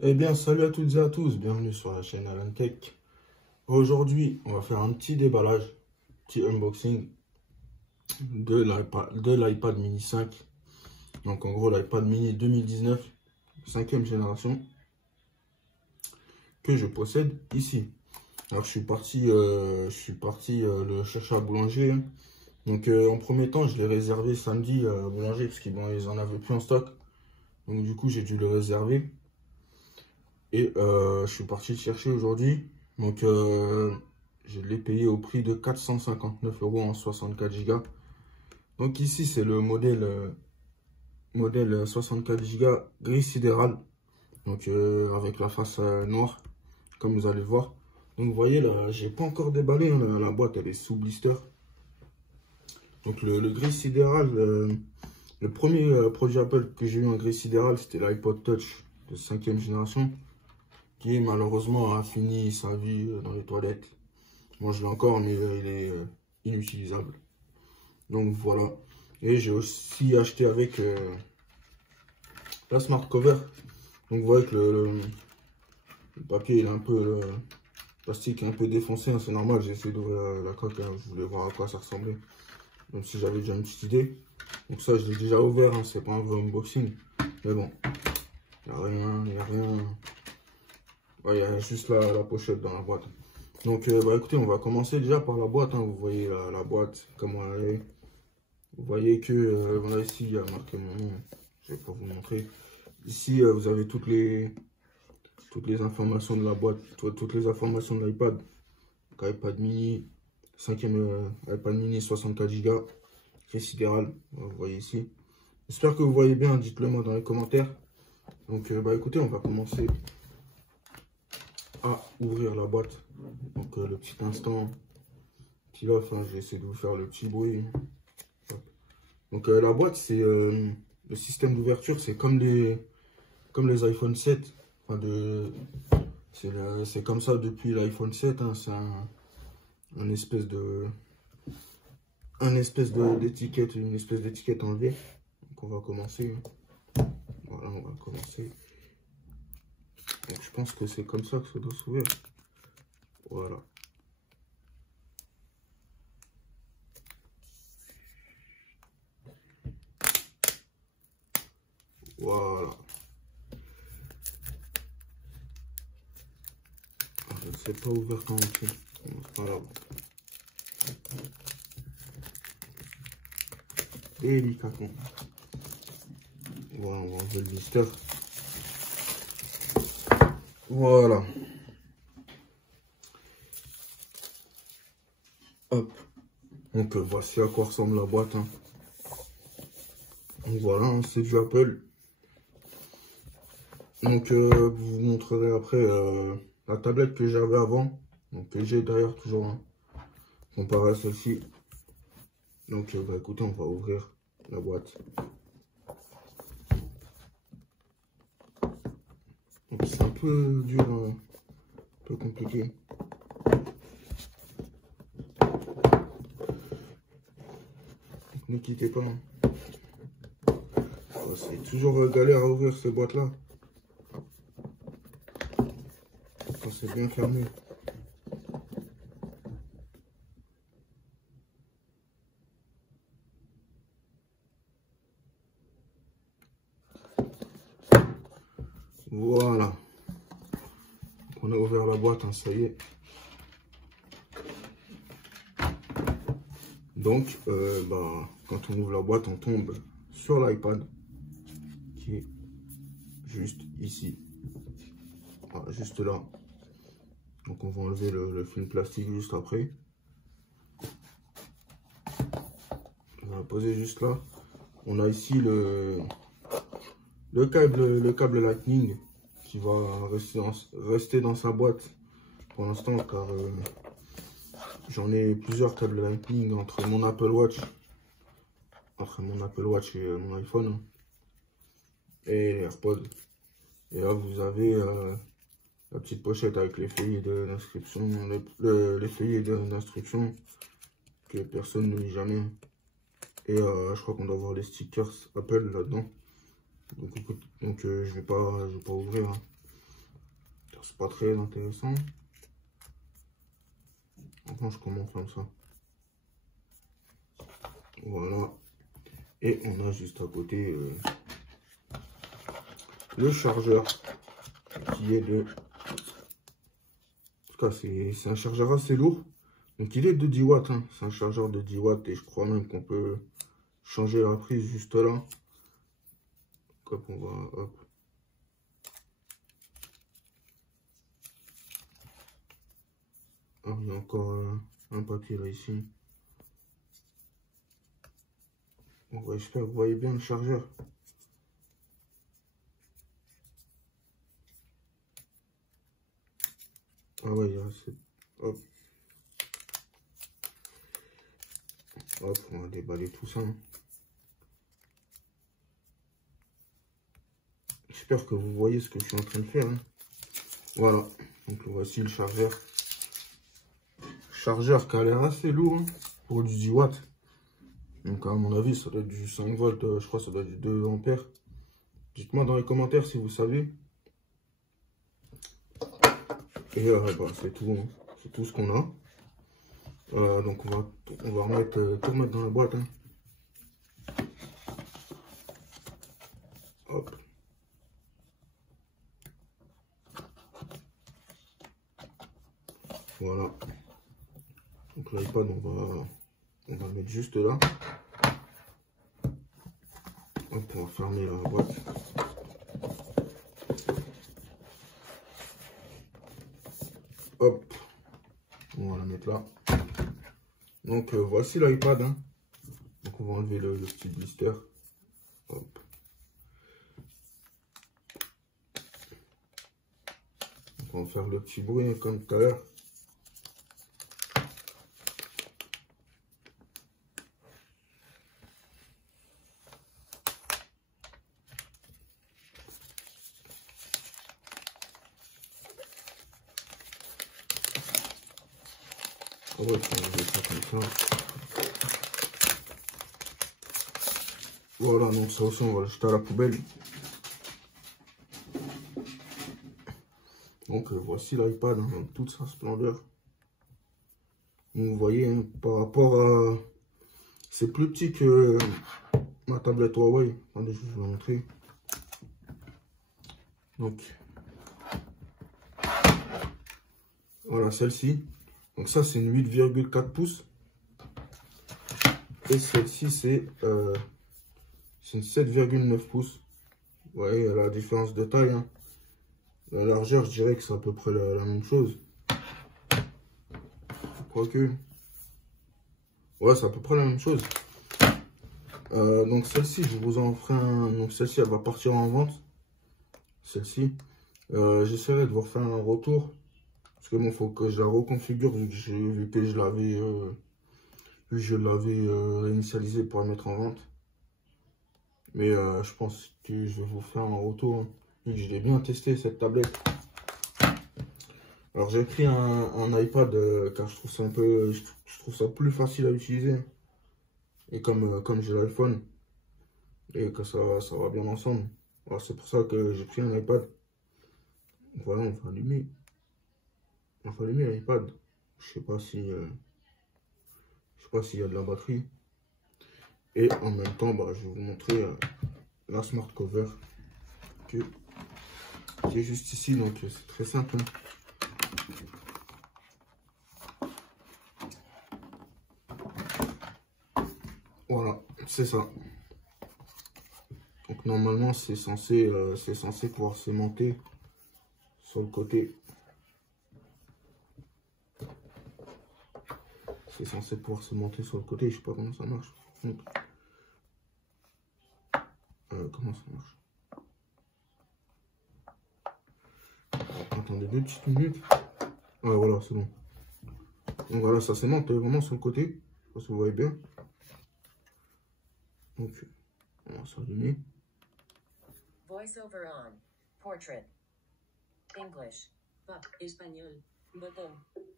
Eh bien, salut à toutes et à tous, bienvenue sur la chaîne Alan Tech. Aujourd'hui, on va faire un petit déballage, petit unboxing de l'iPad mini 5. Donc en gros, l'iPad mini 2019, 5e génération, que je possède ici. Alors je suis parti le chercher à boulanger. Donc en premier temps, je l'ai réservé samedi à boulanger parce qu'ils en avaient plus en stock. Donc du coup, j'ai dû le réserver. Et je suis parti le chercher aujourd'hui. Donc je l'ai payé au prix de 459 € en 64 Go. Donc ici c'est le modèle 64 Go gris sidéral. Donc avec la face noire, comme vous allez le voir. Donc vous voyez là, j'ai pas encore déballé, hein, la boîte elle est sous blister. Donc le gris sidéral, le premier produit Apple que j'ai eu en gris sidéral, c'était l'iPod Touch de 5e génération, qui malheureusement a fini sa vie dans les toilettes. Moi je l'ai encore, mais il est inutilisable. Donc voilà. Et j'ai aussi acheté avec la smart cover. Donc vous voyez que le papier il est un peu, le plastique est un peu défoncé, hein, c'est normal. J'ai essayé d'ouvrir la coque, hein, je voulais voir à quoi ça ressemblait. Même si j'avais déjà une petite idée. Donc ça je l'ai déjà ouvert, hein, c'est pas un vrai unboxing. Mais bon, il n'y a rien, il n'y a rien. Ouais, il y a juste la pochette dans la boîte. Donc bah écoutez, on va commencer déjà par la boîte, hein. Vous voyez la boîte, comment elle est. Vous voyez que voilà, ici il y a marqué mon nom. Je vais pas vous montrer. Ici vous avez toutes les informations de la boîte, toutes les informations de l'iPad. iPad mini, 5e iPad mini 64 Go, c'est sidéral, vous voyez ici. J'espère que vous voyez bien, dites-le moi dans les commentaires. Donc bah écoutez, on va commencer à ouvrir la boîte. Donc le petit instant, petit off, hein, je vais essayer de vous faire le petit bruit. Donc la boîte, c'est le système d'ouverture, c'est comme les iPhone 7. Enfin, c'est comme ça depuis l'iPhone 7, hein, c'est un espèce d'étiquette, une espèce d'étiquette enlevée. Donc on va commencer. Voilà, on va commencer. Donc je pense que c'est comme ça que ça doit s'ouvrir. Voilà. Voilà. Je ne sais pas ouvert quand on fait. C'est pas grave. Délicatement. Voilà, on va enlever le blister. Voilà. Hop. Donc voici à quoi ressemble la boîte, hein. Donc voilà, hein, c'est du Apple. Donc je vous montrerai après la tablette que j'avais avant. Donc que j'ai d'ailleurs toujours, hein, comparé à celle-ci. Donc bah écoutez, on va ouvrir la boîte. Donc c'est un peu dur, hein, un peu compliqué. Donc ne quittez pas, hein. Oh, c'est toujours galère à ouvrir ces boîtes là. Quand c'est bien fermé. Voilà. On a ouvert la boîte, hein, ça y est. Donc, bah, quand on ouvre la boîte, on tombe sur l'iPad qui est juste ici. Voilà, juste là. Donc, on va enlever le film plastique juste après. On va la poser juste là. On a ici le câble Lightning qui va rester dans sa boîte pour l'instant, car j'en ai plusieurs câbles Lightning entre mon Apple Watch et mon iPhone et les AirPods. Et là vous avez la petite pochette avec les feuillets d'instruction, les feuillets d'instruction que personne ne lit jamais. Et je crois qu'on doit avoir les stickers Apple là-dedans. Donc je vais pas ouvrir, hein. c'est pas très intéressant. Enfin, je commence comme ça. Voilà. Et on a juste à côté le chargeur qui est de... En tout cas, c'est un chargeur assez lourd. Donc il est de 10 watts. Hein. C'est un chargeur de 10 watts et je crois même qu'on peut changer la prise juste là. Hop, on va... Hop. Alors, il y a encore un papier là ici. Bon, j'espère que vous voyez bien le chargeur. Ah ouais, il y a assez... Hop. Hop, on va déballer tout ça. Hein. J'espère que vous voyez ce que je suis en train de faire. Hein. Voilà. Donc voici le chargeur. Chargeur qui a l'air assez lourd hein, pour du 10 watts. Donc à mon avis, ça doit être du 5 volts. Je crois que ça doit être du 2 ampères. Dites-moi dans les commentaires si vous savez. Et bah, c'est tout. Hein. C'est tout ce qu'on a. Donc on va remettre, tout remettre dans la boîte. Hein. Hop. Voilà. Donc l'iPad, on va le mettre juste là. Hop, on va fermer la boîte. Hop. On va la mettre là. Donc voici l'iPad. Hein. Donc on va enlever le petit blister. Hop. Donc, on va faire le petit bruit comme tout à l'heure. On va faire ça comme ça. Voilà, donc ça aussi on va le jeter à la poubelle. Donc voici l'iPad hein, dans toute sa splendeur. Donc, vous voyez, hein, par rapport à... C'est plus petit que ma tablette Huawei. Attendez, je vais vous montrer. Donc, voilà celle-ci. Donc ça, c'est une 8,4 pouces. Et celle-ci, c'est une 7,9 pouces. Vous voyez la différence de taille. Hein. La largeur, je dirais que c'est à peu près la même chose. Quoique. Ouais, c'est à peu près la même chose. Donc celle-ci, je vous en ferai un... Donc celle-ci, elle va partir en vente. Celle-ci. J'essaierai de vous refaire un retour. Parce que bon, faut que je la reconfigure vu que je l'avais réinitialisé pour la mettre en vente. Mais je pense que je vais vous faire un retour. Hein, vu que je l'ai bien testé cette tablette. Alors j'ai pris un iPad car je trouve ça je trouve ça plus facile à utiliser. Et comme j'ai l'iPhone et que ça va bien ensemble. C'est pour ça que j'ai pris un iPad. Voilà, on va allumer. On va allumer l'iPad. Je sais pas si je sais pas s'il y a de la batterie. Et en même temps, bah, je vais vous montrer la smart cover qui est juste ici. Donc c'est très simple. Hein. Voilà, c'est ça. Donc normalement c'est censé pouvoir se monter sur le côté. C'est censé pouvoir se monter sur le côté. Je sais pas comment ça marche. Donc, comment ça marche? Attendez 2 petites minutes. Ouais, voilà, c'est bon. Donc voilà, ça se monte vraiment sur le côté. Je sais pas si vous voyez bien. Donc, on va s'allumer. Voiceover on. Portrait. English. Espagnol. Bouton.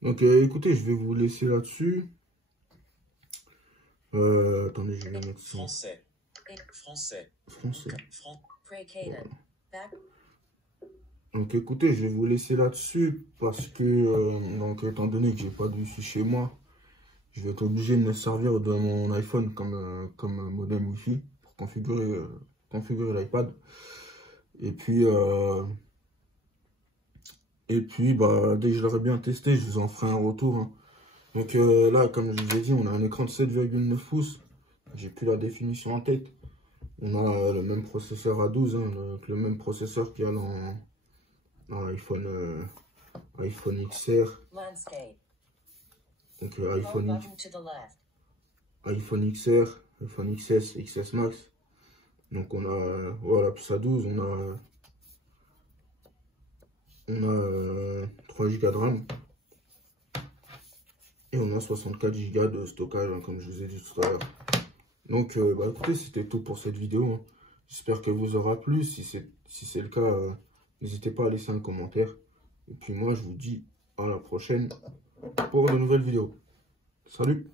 Donc écoutez, je vais vous laisser là-dessus. Attendez, je vais mettre ça. Français. Français. Français. Voilà. Donc écoutez, je vais vous laisser là-dessus parce que, donc étant donné que j'ai pas de wifi chez moi, je vais être obligé de me servir de mon iPhone comme modem Wi-Fi pour configurer l'iPad. Et puis bah, dès que je l'aurai bien testé, je vous en ferai un retour, hein. Donc là, comme je vous ai dit, on a un écran de 7,9 pouces. J'ai plus la définition en tête. On a le même processeur A12, hein, le même processeur qu'il y a dans l'iPhone iPhone XR. Landscape. Donc Home iPhone button to the left. iPhone XR, iPhone XS, XS Max. Donc on a, voilà, plus A12, on a 3 Go de RAM. Et on a 64 Go de stockage, hein, comme je vous ai dit tout à l'heure. Donc bah écoutez, c'était tout pour cette vidéo, hein. J'espère qu'elle vous aura plu. Si c'est le cas, n'hésitez pas à laisser un commentaire. Et puis moi, je vous dis à la prochaine pour de nouvelles vidéos. Salut!